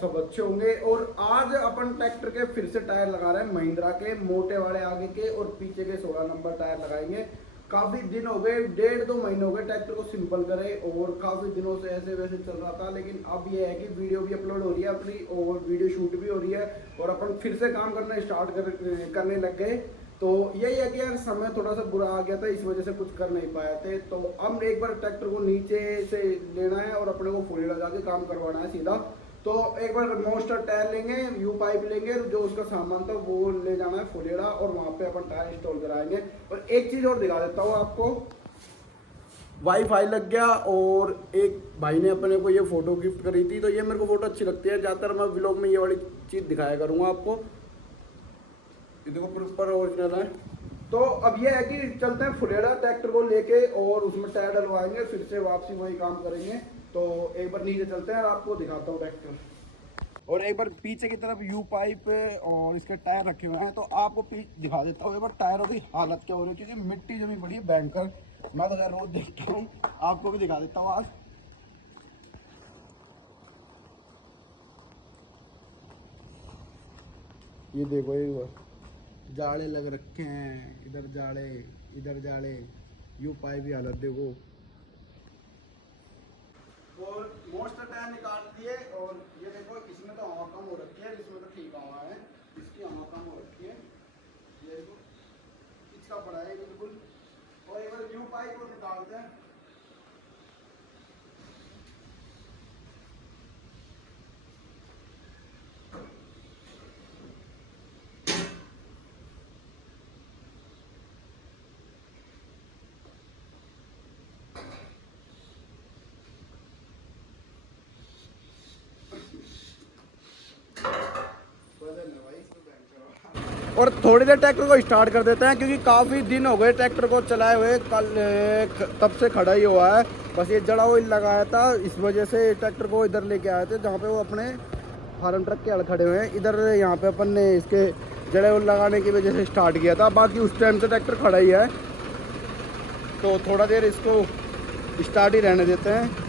सब अच्छे होंगे। और आज अपन ट्रैक्टर के फिर से टायर लगा रहे हैं महिंद्रा के मोटे वाले आगे के और पीछे के 16 नंबर टायर लगाएंगे। काफ़ी दिन हो गए, 1.5-2 महीने हो गए ट्रैक्टर को सिंपल करे और काफ़ी दिनों से ऐसे वैसे चल रहा था। लेकिन अब ये है कि वीडियो भी अपलोड हो रही है अपनी और वीडियो शूट भी हो रही है और अपन फिर से काम करना स्टार्ट करने लग गए। तो यही है कि यार समय थोड़ा सा बुरा आ गया था, इस वजह से कुछ कर नहीं पाए थे। तो अब एक बार ट्रैक्टर को नीचे से लेना है और अपने को फुल लगा के काम करवाना है सीधा। तो एक बार मोस्टर टायर लेंगे, यू पाइप लेंगे, जो उसका सामान था वो ले जाना है फुलेड़ा और वहाँ पे अपन टायर इंस्टॉल कराएंगे। और एक चीज़ और दिखा देता हूँ आपको, वाईफाई लग गया। और एक भाई ने अपने को ये फोटो गिफ्ट करी थी, तो ये मेरे को फोटो अच्छी लगती है। ज़्यादातर मैं व्लॉग में ये वाली चीज़ दिखाया करूँगा आपको। ये देखो प्रॉपर ओरिजिनल है। तो अब ये है कि चलते हैं फुलेड़ा ट्रैक्टर को लेके और उसमें टायर डलवाएंगे, फिर से वापसी वही काम करेंगे। तो एक बार नीचे चलते हैं और आपको दिखाता हूँ ट्रैक्टर। और एक बार पीछे की तरफ यू पाइप और इसके टायर रखे हुए हैं, तो आपको दिखा देता हूँ एक बार टायरों की हालत क्या हो रही है, क्योंकि मिट्टी जमी पड़ी है भयंकर। मैं तो यार रोज देखता हूँ, आपको भी दिखा देता हूँ आज। ये देखो एक बार जाड़े लग रखे हैं, इधर जाड़े इधर जाड़े, यू पाइप की हालत देखो। और मोस्ट टायर निकाल दिए और ये देखो इसमें तो हवा कम हो रखी है, इसमें तो ठीक हवा है, इसकी हवा कम हो रखी है। ये देखो इसका पड़ा है बिल्कुल। और एक बार यू पाइप को निकालते हैं। और थोड़ी देर ट्रैक्टर को स्टार्ट कर देते हैं, क्योंकि काफ़ी दिन हो गए ट्रैक्टर को चलाए हुए। कल तब से खड़ा ही हुआ है, बस ये जड़ा ऑयल लगाया था, इस वजह से ट्रैक्टर को इधर लेके आए थे जहाँ पे वो अपने फार्म ट्रक के हल खड़े हुए हैं। इधर यहाँ पे अपन ने इसके जड़े ऑयल लगाने की वजह से स्टार्ट किया था, बाकी उस टाइम से ट्रैक्टर खड़ा ही है। तो थोड़ा देर इसको स्टार्ट ही रहने देते हैं।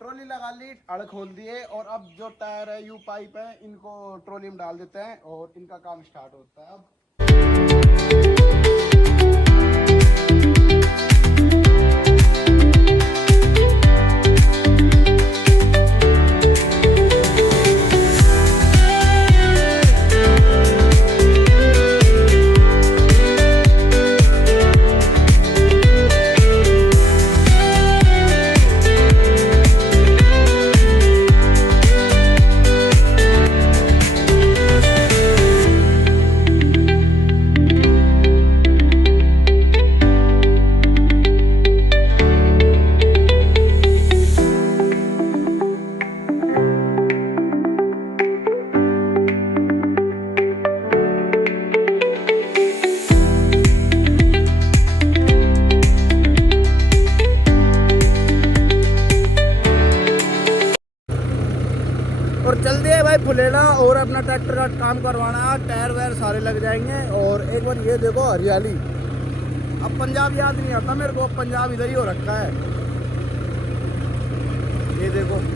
ट्रॉली लगा ली, अड़ खोल दिए और अब जो टायर है यू पाइप है इनको ट्रॉली में डाल देते हैं और इनका काम स्टार्ट होता है अब। और चल दिए भाई फुलेड़ा और अपना ट्रैक्टर का काम करवाना है, टायर वायर सारे लग जाएंगे। और एक बार ये देखो हरियाली, अब पंजाब याद नहीं आता मेरे को, अब पंजाब इधर ही हो रखा है। ये देखो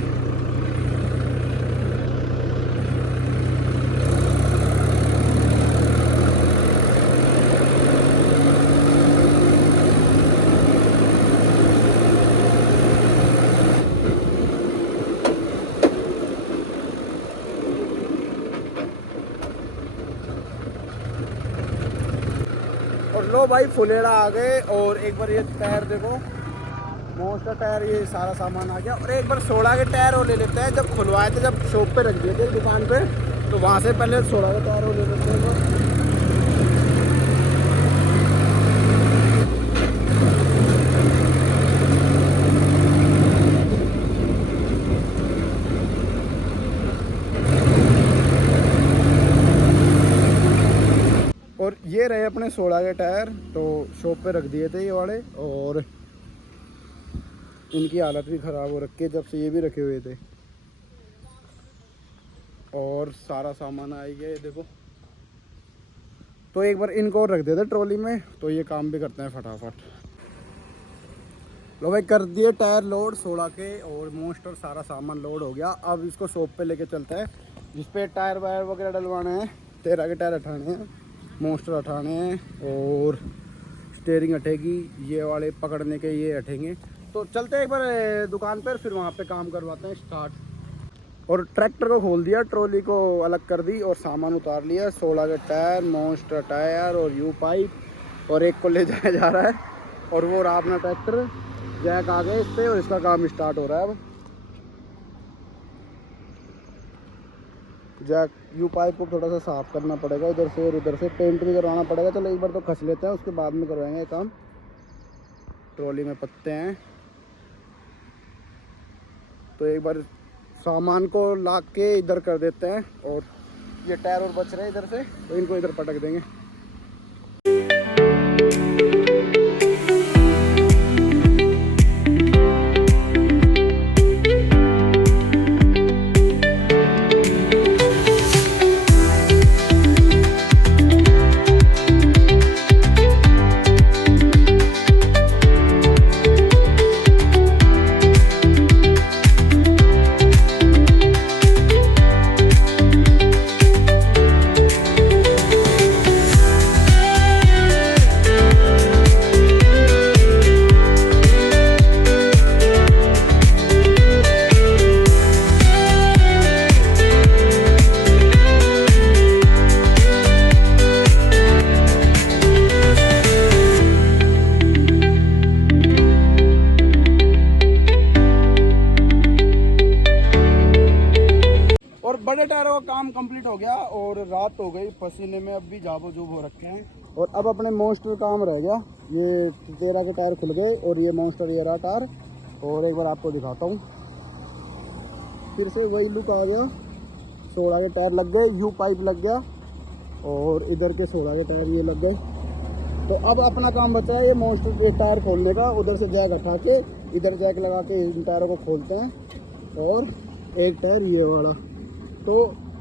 और लो भाई फुलेड़ा आ गए। और एक बार ये टायर देखो, मोस्टर टायर, ये सारा सामान आ गया। और एक बार 16 के टायर और ले लेते हैं, जब खुलवाए थे, जब शॉप पे रख दिए थे दुकान पे, तो वहाँ से पहले 16 के टायर और ले लेते हैं। और ये रहे अपने 16 के टायर, तो शॉप पे रख दिए थे ये वाले। और इनकी हालत भी ख़राब हो रखी है जब से ये भी रखे हुए थे। और सारा सामान आ गया, ये देखो तो एक बार इनको रख देते ट्रॉली में, तो ये काम भी करते हैं फटाफट। लो भाई, कर दिए टायर लोड 16 के, और मोस्टर सारा सामान लोड हो गया। अब इसको शॉप पे लेके चलते हैं, जिस पे टायर वायर वगैरह डलवाने हैं। 13 के टायर हटाने हैं, मोस्टर हटाने हैं, और स्टीयरिंग हटेगी, ये वाले पकड़ने के ये हटेंगे। तो चलते हैं एक बार दुकान पर, फिर वहाँ पे काम करवाते हैं स्टार्ट। और ट्रैक्टर को खोल दिया, ट्रॉली को अलग कर दी और सामान उतार लिया। 16 के टायर, मोस्टर टायर और यू पाइप, और एक को ले जाया जा रहा है। और वो रहा अपना ट्रैक्टर, जैक आ गए इस पे, और इसका काम स्टार्ट हो रहा है। अब जैक यू पाइप को थोड़ा सा साफ करना पड़ेगा इधर से, और उधर से पेंट भी करवाना पड़ेगा। चलो एक बार तो खस लेते हैं, उसके बाद में करवाएंगे काम। ट्रॉली में पत्ते हैं, तो एक बार सामान को ला के इधर कर देते हैं। और ये टायर और बच रहे हैं इधर से, तो इनको इधर पटक देंगे। बड़े टायरों का काम कंप्लीट हो गया, और रात हो गई, पसीने में अब भी जाबो जुब हो रखे हैं। और अब अपने मोस्टर काम रह गया। ये 13 के टायर खुल गए, और ये मोस्टर ये रहा टायर। और एक बार आपको दिखाता हूँ, फिर से वही लुक आ गया। 16 के टायर लग गए, यू पाइप लग गया, और इधर के 16 के टायर ये लग गए। तो अब अपना काम बचा है ये मोस्टर के टायर खोलने का। उधर से जैक हटा के इधर जैक लगा के इन टायरों को खोलते हैं, और एक टायर ये वाला। तो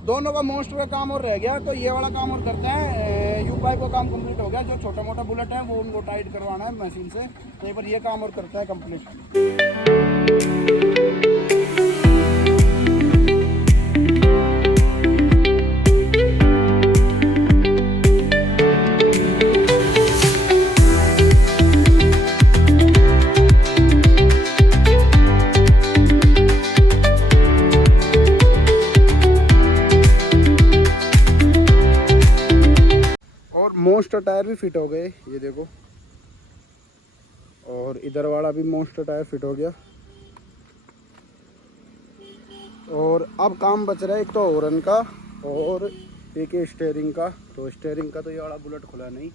दोनों का मोस्टर का काम और रह गया, तो ये वाला काम और करते हैं। यू पाइप का काम कंप्लीट हो गया, जो छोटा मोटा बुलेट है वो उनको टाइट करवाना है मशीन से। तो एक बार ये काम और करता है कंप्लीट। मोस्टर टायर भी फिट हो गए, ये देखो। और इधर वाला भी मोस्टर टायर फिट हो गया। और अब काम बच रहा है एक तो हॉर्न का, और एक स्टीयरिंग का। तो स्टीयरिंग का तो ये वाला बुलेट खुला नहीं,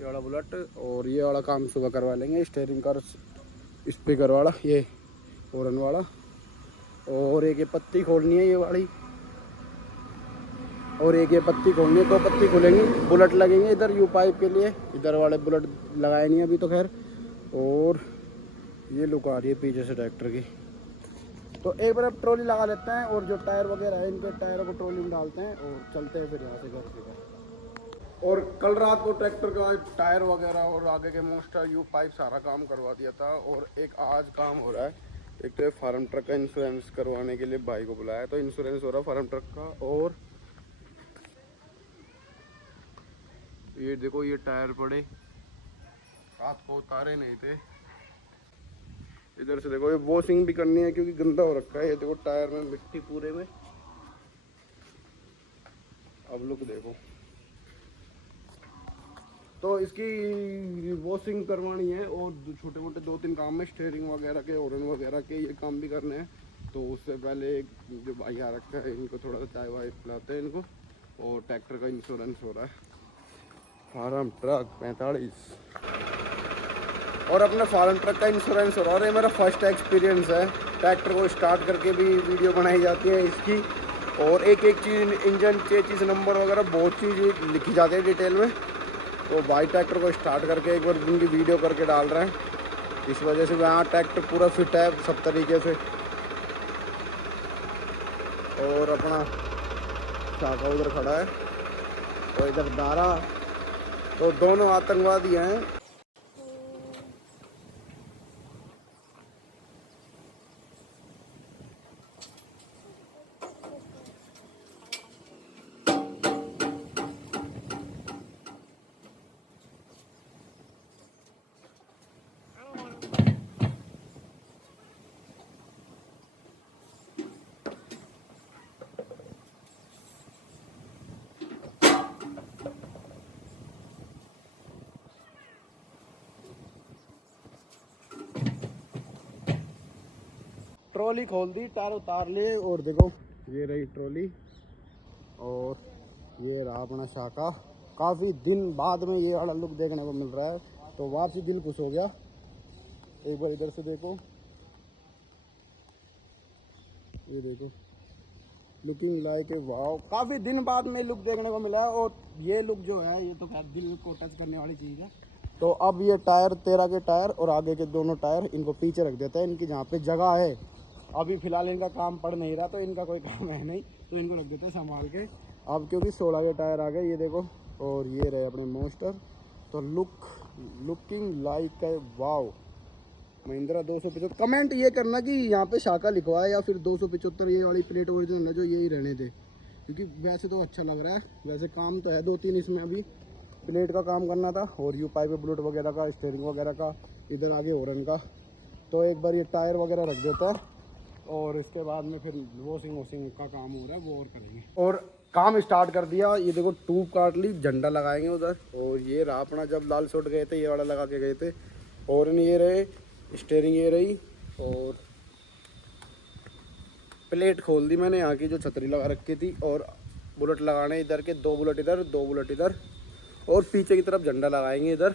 ये वाला बुलेट। और ये वाला काम सुबह करवा लेंगे, स्टीयरिंग का, स्पीकर वाला, ये हॉर्न वाला। और एक ये पत्ती खोलनी है ये वाली, और एक ये पत्ती खोलनी है। 2 पत्ती खुलेंगी, बुलेट लगेंगे इधर यू पाइप के लिए। इधर वाले बुलेट लगाए नहीं अभी तो खैर। और ये लुक आ रही है पीछे से ट्रैक्टर की। तो एक बार अब ट्रॉली लगा लेते हैं, और जो टायर वगैरह है इनके टायरों को ट्रॉली में डालते हैं, और चलते हैं फिर यहाँ से घर से। और कल रात को ट्रैक्टर का टायर वगैरह और आगे के मोस्टर यू पाइप सारा काम करवा दिया था। और एक आज काम हो रहा है, एक तो फार्म ट्रक का इंश्योरेंस करवाने के लिए भाई को बुलाया, तो इंश्योरेंस हो रहा है फार्म ट्रक का। और ये देखो, ये टायर पड़े, रात को उतारे नहीं थे। इधर से देखो, ये वॉशिंग भी करनी है क्योंकि गंदा हो रखा है। ये देखो टायर में मिट्टी पूरे में। अब लुक देखो। तो इसकी वॉशिंग करवानी है, और छोटे मोटे 2-3 काम है, स्टीयरिंग वगैरह के, हॉर्न वगैरह के, ये काम भी करने हैं। तो उससे पहले जो भाई आ रखा है, इनको थोड़ा सा चाय वाय पिलाते हैं इनको। और ट्रैक्टर का इंश्योरेंस हो रहा है, फार्म ट्रक 45। और अपना फार्म ट्रक का इंश्योरेंस हो रहा है। और ये मेरा फर्स्ट एक्सपीरियंस है, ट्रैक्टर को स्टार्ट करके भी वीडियो बनाई जाती है इसकी। और एक एक चीज़, इंजन चेचिस नंबर वगैरह बहुत चीज़ लिखी जाती है डिटेल में। तो भाई ट्रैक्टर को स्टार्ट करके एक बार उनकी वीडियो करके डाल रहे हैं। इस वजह से वहाँ ट्रैक्टर पूरा फिट है सब तरीके से। और अपना चाका उधर खड़ा है, तो इधर दारा, तो दोनों आतंकवादी हैं। ट्रॉली खोल दी, टायर उतार लिए और देखो ये रही ट्रॉली और ये रहा अपना शाखा। काफ़ी दिन बाद में ये वाला लुक देखने को मिल रहा है, तो वापसी दिल खुश हो गया। एक बार इधर से देखो, ये देखो लुकिंग लाइक ए वाओ। काफ़ी दिन बाद में लुक देखने को मिला है और ये लुक जो है ये तो खैर दिल को टच करने वाली चीज़ है। तो अब ये टायर 13 के टायर और आगे के दोनों टायर इनको पीछे रख देते हैं, इनकी जहाँ पे जगह है। अभी फ़िलहाल इनका काम पड़ नहीं रहा तो इनका कोई काम है नहीं, तो इनको रख देते हैं संभाल के। अब क्योंकि 16 के टायर आ गए, ये देखो, और ये रहे अपने मोस्टर। तो looking like a wow. Mahindra 275। Comment ये करना कि यहाँ पे शाखा लिखवा है या फिर 275 ये वाली प्लेट ओरिजिनल है जो यही रहने दे, क्योंकि वैसे तो अच्छा लग रहा है। वैसे काम तो है 2-3 इसमें, अभी प्लेट का काम करना था और यू पाइप बुलेट वगैरह का, स्टीयरिंग वगैरह का, इधर आगे हॉर्न का। तो एक बार ये टायर वगैरह रख देता है और इसके बाद में फिर वॉशिंग का काम हो रहा है, वो और करेंगे। और काम स्टार्ट कर दिया। ये देखो ट्यूब काट ली, झंडा लगाएंगे उधर। और ये रहा अपना, जब लाल शॉट गए थे ये वाला लगा के गए थे। और ये रहे स्टीयरिंग, ये रही, और प्लेट खोल दी मैंने यहाँ की जो छतरी लगा रखी थी। और बुलेट लगाने इधर के, 2 बुलेट इधर, 2 बुलेट इधर, और पीछे की तरफ झंडा लगाएंगे इधर।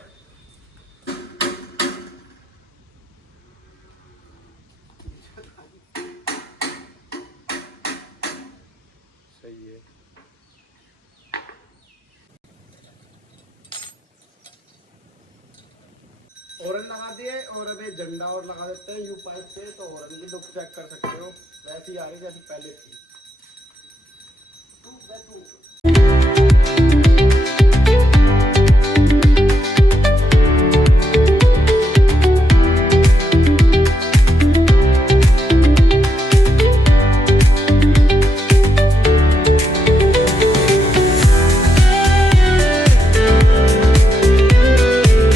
सही है। हॉर्न लगा दिए और अभी झंडा और लगा देते हैं यू पाइप से। तो हॉर्न की लुक चेक कर सकते हो, वैसे ही आ रही जैसे पहले थी।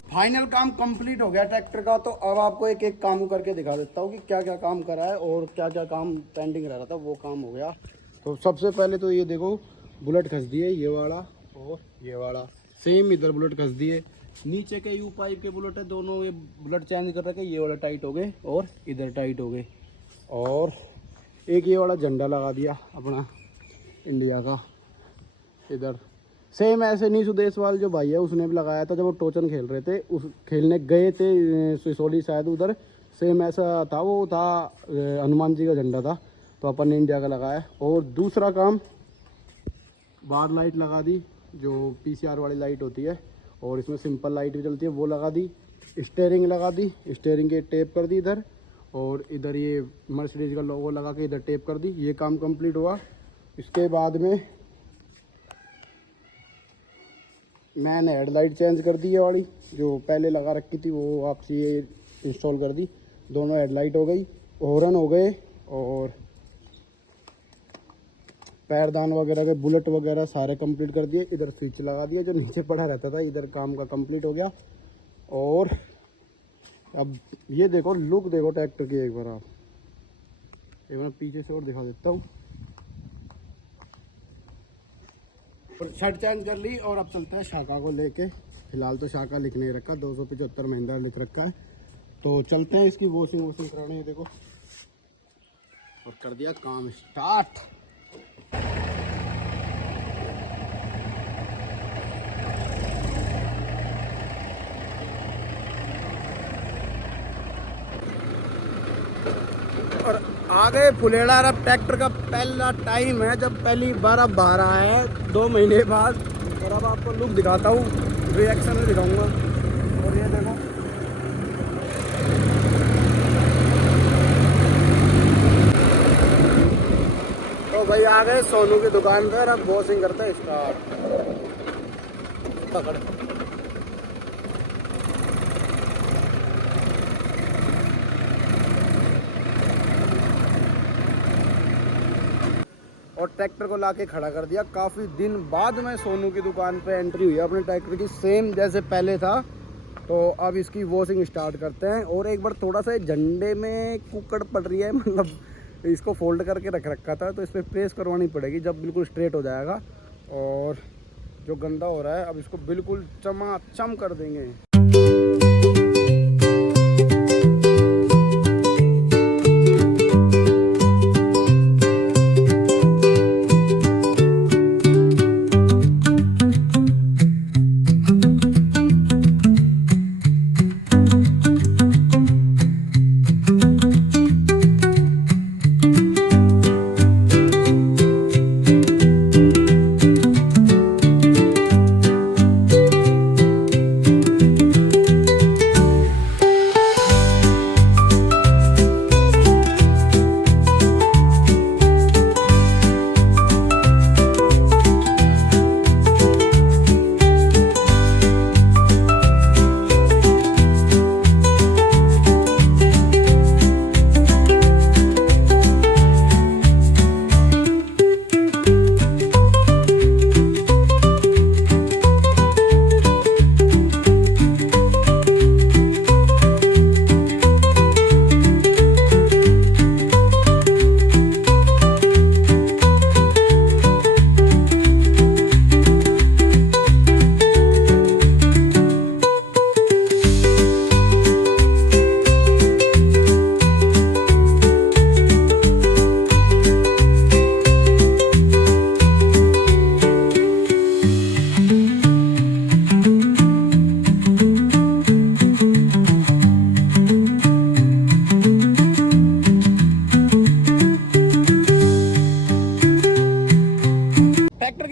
फाइनल काम कंप्लीट हो गया ट्रैक्टर का। तो अब आपको एक एक काम करके दिखा देता हूँ कि क्या क्या काम करा है और क्या क्या काम पेंडिंग रह रहा था, वो काम हो गया। तो सबसे पहले तो ये देखो बुलेट घस दिए, ये वाला और ये वाला सेम इधर बुलेट घस दिए। नीचे के यू पाइप के बुलेट है दोनों, ये बुलेट चेंज कर रखे, ये वाला टाइट हो गए और इधर टाइट हो गए। और एक ये वाला झंडा लगा दिया अपना इंडिया का इधर। सेम ऐसे नहीं सुदेशवाल जो भाई है उसने भी लगाया था जब वो टोचन खेल रहे थे, उस खेलने गए थे सिसोली शायद, उधर सेम ऐसा था। वो था हनुमान जी का झंडा था, तो अपन ने इंडिया का लगाया। और दूसरा काम, बार लाइट लगा दी जो पीसीआर वाली लाइट होती है, और इसमें सिंपल लाइट भी चलती है, वो लगा दी। स्टीयरिंग लगा दी, स्टीयरिंग के टेप कर दी इधर, और इधर ये मर्सिडीज का लोगो लगा के इधर टेप कर दी। ये काम कंप्लीट हुआ। इसके बाद में मैंने हेडलाइट चेंज कर दी है वाली जो पहले लगा रखी थी, वो आपसे ये इंस्टॉल कर दी। दोनों हेडलाइट हो गई, हॉर्न हो गए, और पैरदान वगैरह के बुलेट वगैरह सारे कंप्लीट कर दिए। इधर स्विच लगा दिया जो नीचे पड़ा रहता था, इधर काम का कंप्लीट हो गया। और अब ये देखो लुक देखो ट्रैक्टर की, एक बार आप, एक बार पीछे से और दिखा देता हूँ। और शर्ट चेंज कर ली और अब चलता है शाखा को लेके। फिलहाल तो शाखा लिख नहीं रखा, 275 महिंद्रा लिख रखा है। तो चलते हैं इसकी वॉशिंग कराने, देखो। और कर दिया काम स्टार्ट। और आ गए फुलेड़ा। अब ट्रैक्टर का पहला टाइम है जब पहली बार अब बाहर आया है 2 महीने बाद। और अब आपको लुक दिखाता हूँ, रिएक्शन में दिखाऊंगा। और ये देखो, तो भाई आ गए सोनू की दुकान पर। अब वॉशिंग करते हैं स्टार्ट। पकड़। और ट्रैक्टर को लाके खड़ा कर दिया। काफ़ी दिन बाद में सोनू की दुकान पे एंट्री हुई है अपने ट्रैक्टर की, सेम जैसे पहले था। तो अब इसकी वॉशिंग स्टार्ट करते हैं। और एक बार थोड़ा सा झंडे में कुकड़ पड़ रही है, मतलब इसको फोल्ड करके रख रखा था, तो इस पर प्रेस करवानी पड़ेगी जब बिल्कुल स्ट्रेट हो जाएगा। और जो गंदा हो रहा है अब इसको बिल्कुल चमाचम कर देंगे।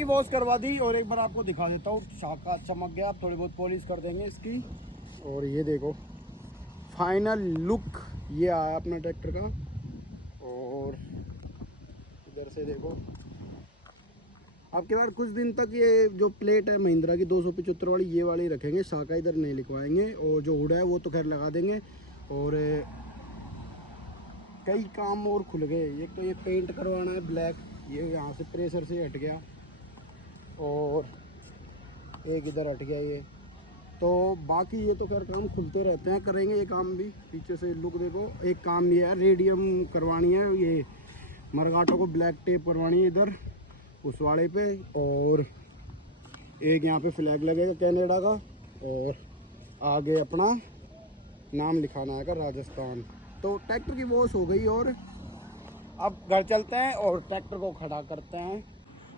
वॉश करवा दी और एक बार आपको दिखा देता हूँ। शाखा चमक गया, आप थोड़ी बहुत पॉलिश कर देंगे इसकी। और ये देखो फाइनल लुक ये आया अपना ट्रैक्टर का। और इधर से देखो, आपके पास कुछ दिन तक ये जो प्लेट है महिंद्रा की 275 वाली, ये वाली रखेंगे, शाखा इधर नहीं लिखवाएंगे। और जो हुड है वो तो खैर लगा देंगे। और कई काम और खुल गए। एक तो ये पेंट करवाना है ब्लैक, ये यहाँ से प्रेशर से हट गया। और एक इधर हट गया ये। तो बाकी ये तो खैर काम खुलते रहते हैं, करेंगे ये काम भी। पीछे से लुक देखो, एक काम ये है रेडियम करवानी है, ये मरगाटो को ब्लैक टेप करवानी है इधर उस वाले पे। और एक यहाँ पे फ्लैग लगेगा कनाडा का। और आगे अपना नाम लिखाना है राजस्थान। तो ट्रैक्टर की वॉश हो गई और अब घर चलते हैं और ट्रैक्टर को खड़ा करते हैं।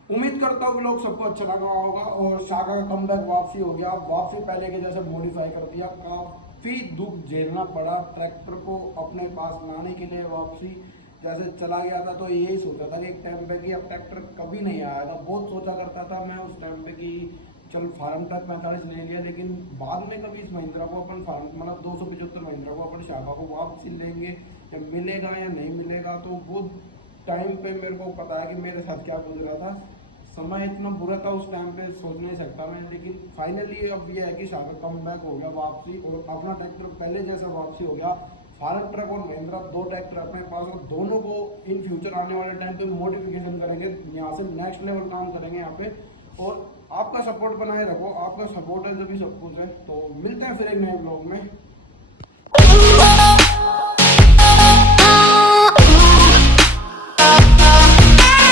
उम्मीद करता हूँ कि लोग सबको अच्छा लगा होगा। और शाखा का कमबैक वापसी हो गया। वापसी पहले के जैसे मॉडिफाई कर दिया। काफ़ी दुख झेलना पड़ा ट्रैक्टर को अपने पास लाने के लिए। वापसी जैसे चला गया था तो यही सोचा था कि एक टाइम पे कि अब ट्रैक्टर कभी नहीं आया था। बहुत सोचा करता था मैं उस टाइम पे कि चल फार्म ट्रक 45 ले लिया, लेकिन बाद में कभी इस महिंद्रा को अपन फार्म मतलब 275 महिंद्रा को अपन शाखा को वापसी लेंगे या मिलेगा या नहीं मिलेगा। तो वो टाइम पे मेरे को पता है कि मेरे साथ क्या गुजरा था। समय इतना बुरा था उस टाइम पे, सोच नहीं सकता मैं। लेकिन फाइनली अब ये है कि शाखा कम बैक हो गया वापसी और अपना ट्रैक्टर पहले जैसा वापसी हो गया। फार्म ट्रक और महिंद्रा दो ट्रैक्टर अपने पास, और दोनों को इन फ्यूचर आने वाले टाइम पे मॉडिफिकेशन करेंगे, यहाँ से नेक्स्ट लेवल काम करेंगे यहाँ पे। और आपका सपोर्ट बनाए रखो, आपका सपोर्ट है जब भी सब कुछ है। तो मिलते हैं फिर एक नए ब्लॉग में।